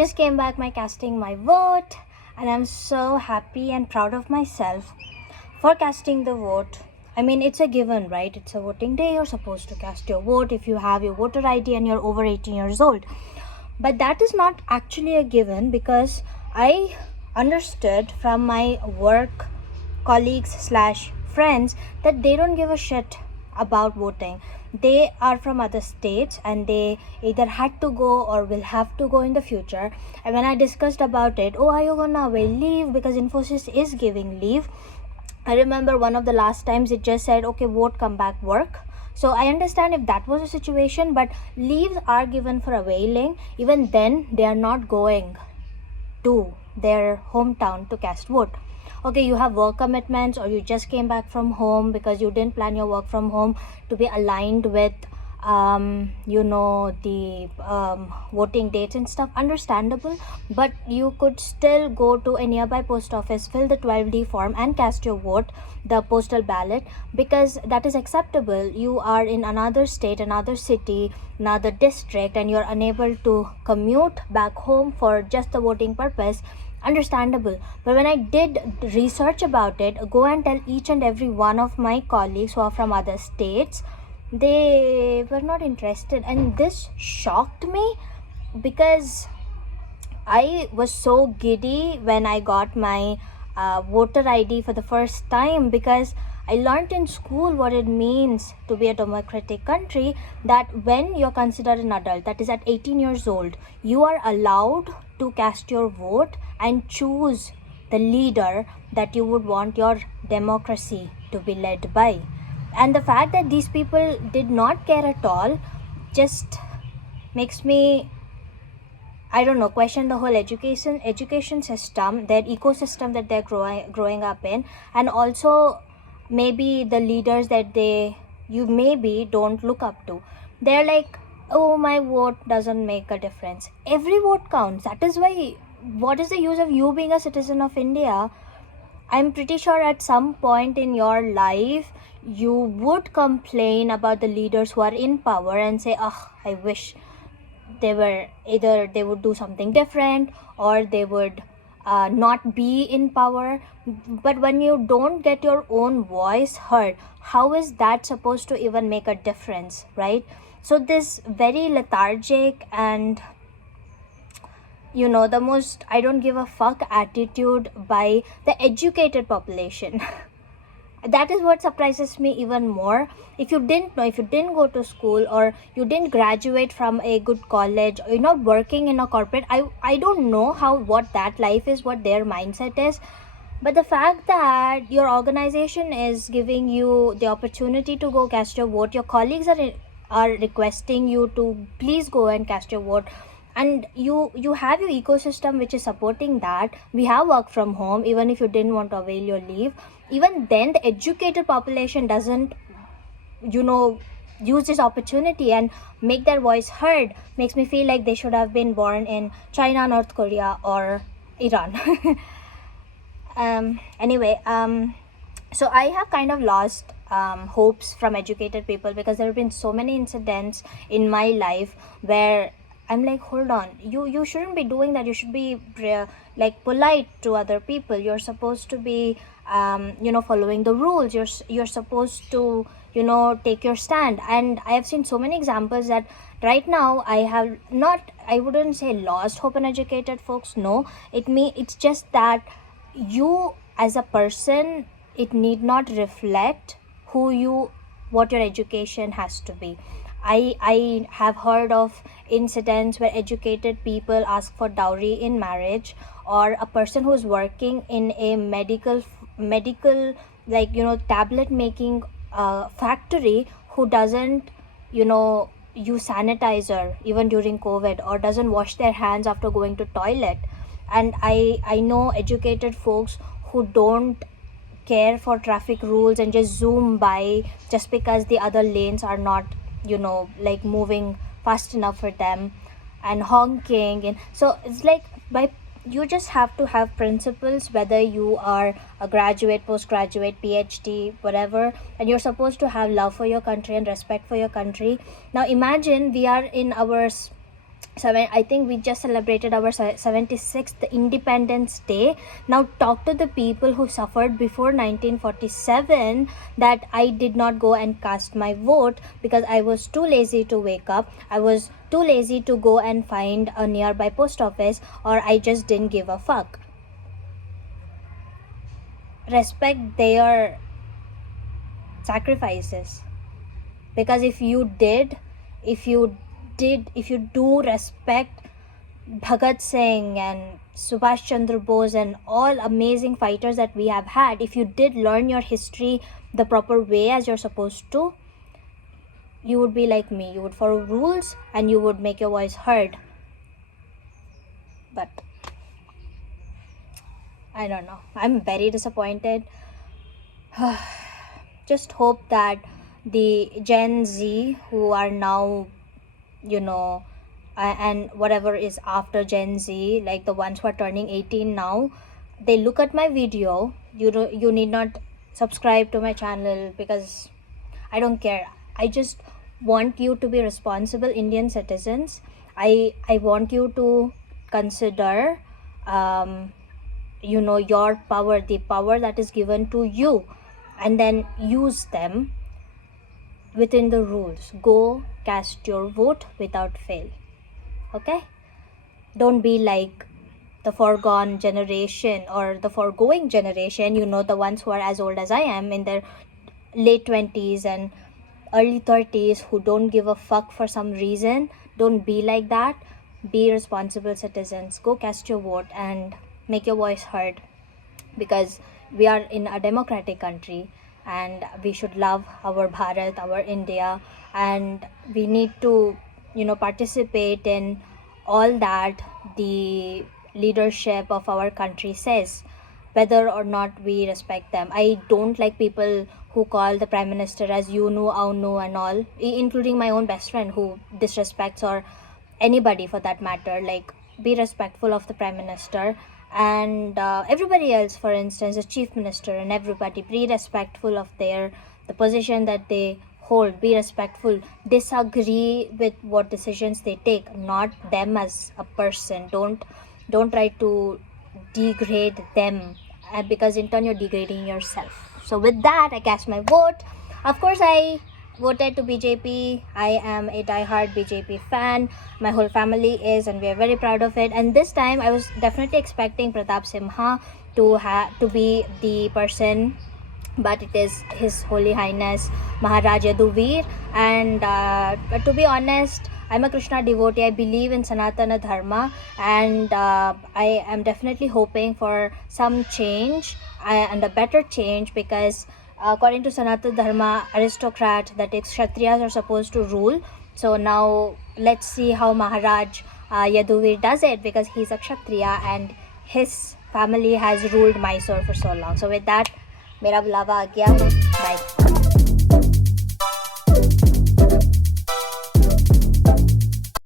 just came back my casting my vote, and I'm so happy and proud of myself for casting the vote. I mean, it's a given, right? It's a voting day. You're supposed to cast your vote if you have your voter ID and you're over 18 years old. But that is not actually a given, because I understood from my work colleagues slash friends that they don't give a shit about voting. They are from other states and they either had to go or will have to go in the future. And when I discussed about it, oh, are you gonna avail leave, because Infosys is giving leave. I remember one of the last times it just said, okay, vote, come back, work. So I understand if that was a situation, but leaves are given for availing. Even then, they are not going to their hometown to cast vote. Okay, you have work commitments, or you just came back from home because you didn't plan your work from home to be aligned with the voting dates and stuff. Understandable, but you could still go to a nearby post office, fill the 12D form and cast your vote, the postal ballot, because that is acceptable. You are in another state, another city, another district, and you're unable to commute back home for just the voting purpose. Understandable. But when I did research about it, go and tell each and every one of my colleagues who are from other states, they were not interested. And this shocked me, because I was so giddy when I got my voter ID for the first time, because I learned in school what it means to be a democratic country, that when you're considered an adult, that is at 18 years old, you are allowed to cast your vote and choose the leader that you would want your democracy to be led by. And the fact that these people did not care at all just makes me, I don't know, question the whole education system, their ecosystem that they're growing up in, and also maybe the leaders that you maybe don't look up to. They're like, oh, my vote doesn't make a difference. Every vote counts. That is why, what is the use of you being a citizen of India? I'm pretty sure at some point in your life, you would complain about the leaders who are in power and say, oh, I wish they would do something different, or they would not be in power. But when you don't get your own voice heard, how is that supposed to even make a difference, right? So this very lethargic and the most I don't give a fuck attitude by the educated population. That is what surprises me even more. If you didn't know, if you didn't go to school, or you didn't graduate from a good college, or you're not working in a corporate, I don't know what that life is, what their mindset is. But the fact that your organization is giving you the opportunity to go cast your vote, your colleagues are requesting you to please go and cast your vote, and you have your ecosystem which is supporting that. We have work from home, even if you didn't want to avail your leave. Even then, the educated population doesn't use this opportunity and make their voice heard. Makes me feel like they should have been born in China, North Korea, or Iran. Anyway, so I have kind of lost hopes from educated people, because there have been so many incidents in my life where I'm like, hold on, you shouldn't be doing that. You should be like polite to other people. You're supposed to be following the rules. You're supposed to take your stand. And I have seen so many examples that right now I wouldn't say lost hope in educated folks. No, it's just that you as a person, it need not reflect what your education has to be. I have heard of incidents where educated people ask for dowry in marriage, or a person who's working in a medical tablet making factory, who doesn't use sanitizer even during COVID, or doesn't wash their hands after going to toilet. And I know educated folks who don't care for traffic rules and just zoom by just because the other lanes are not moving fast enough for them, and honking. And so it's like, you just have to have principles, whether you are a graduate, postgraduate, PhD, whatever, and you're supposed to have love for your country and respect for your country. Now imagine we are in our I think we just celebrated our 76th Independence Day. Now talk to the people who suffered before 1947 that I did not go and cast my vote because I was too lazy to wake up. I was too lazy to go and find a nearby post office, or I just didn't give a fuck. Respect their sacrifices, because if you do respect Bhagat Singh and Subhash Chandra Bose and all amazing fighters that we have had, if you did learn your history the proper way as you're supposed to, you would be like me. You would follow rules and you would make your voice heard. But I don't know. I'm very disappointed. Just hope that the Gen Z who are now, and whatever is after Gen Z, like the ones who are turning 18 now, they look at my video. You need not subscribe to my channel because I don't care. I just want you to be responsible Indian citizens. I want you to consider your power, the power that is given to you, and then use them within the rules. Go cast your vote without fail. Okay? Don't be like the foregone generation or the foregoing generation, the ones who are as old as I am, in their late 20s and early 30s, who don't give a fuck for some reason. Don't be like that. Be responsible citizens. Go cast your vote and make your voice heard, because we are in a democratic country and we should love our Bharat, our India, and we need to participate in all that the leadership of our country says, whether or not we respect them. I don't like people who call the prime minister as Yunu, Aunu and all, including my own best friend who disrespects, or anybody for that matter. Like, be respectful of the prime minister and everybody else, for instance the chief minister, and everybody. Be respectful of the position that they hold. Be respectful. Disagree with what decisions they take, not them as a person. Don't try to degrade them, because in turn you're degrading yourself. So with that, I cast my vote. Of course, I voted to BJP. I am a diehard BJP fan. My whole family is, and we are very proud of it. And this time, I was definitely expecting Pratap Simha to be the person, but it is His Holy Highness Maharaj Yaduvir. And to be honest, I'm a Krishna devotee. I believe in Sanatana Dharma, and I am definitely hoping for some change, and a better change, because according to Sanatana Dharma, aristocrat, that is Kshatriyas, are supposed to rule. So now let's see how Maharaj Yaduvir does it, because he's a Kshatriya and his family has ruled Mysore for so long. So with that, मेरा बुलावा आ गया है. Bye.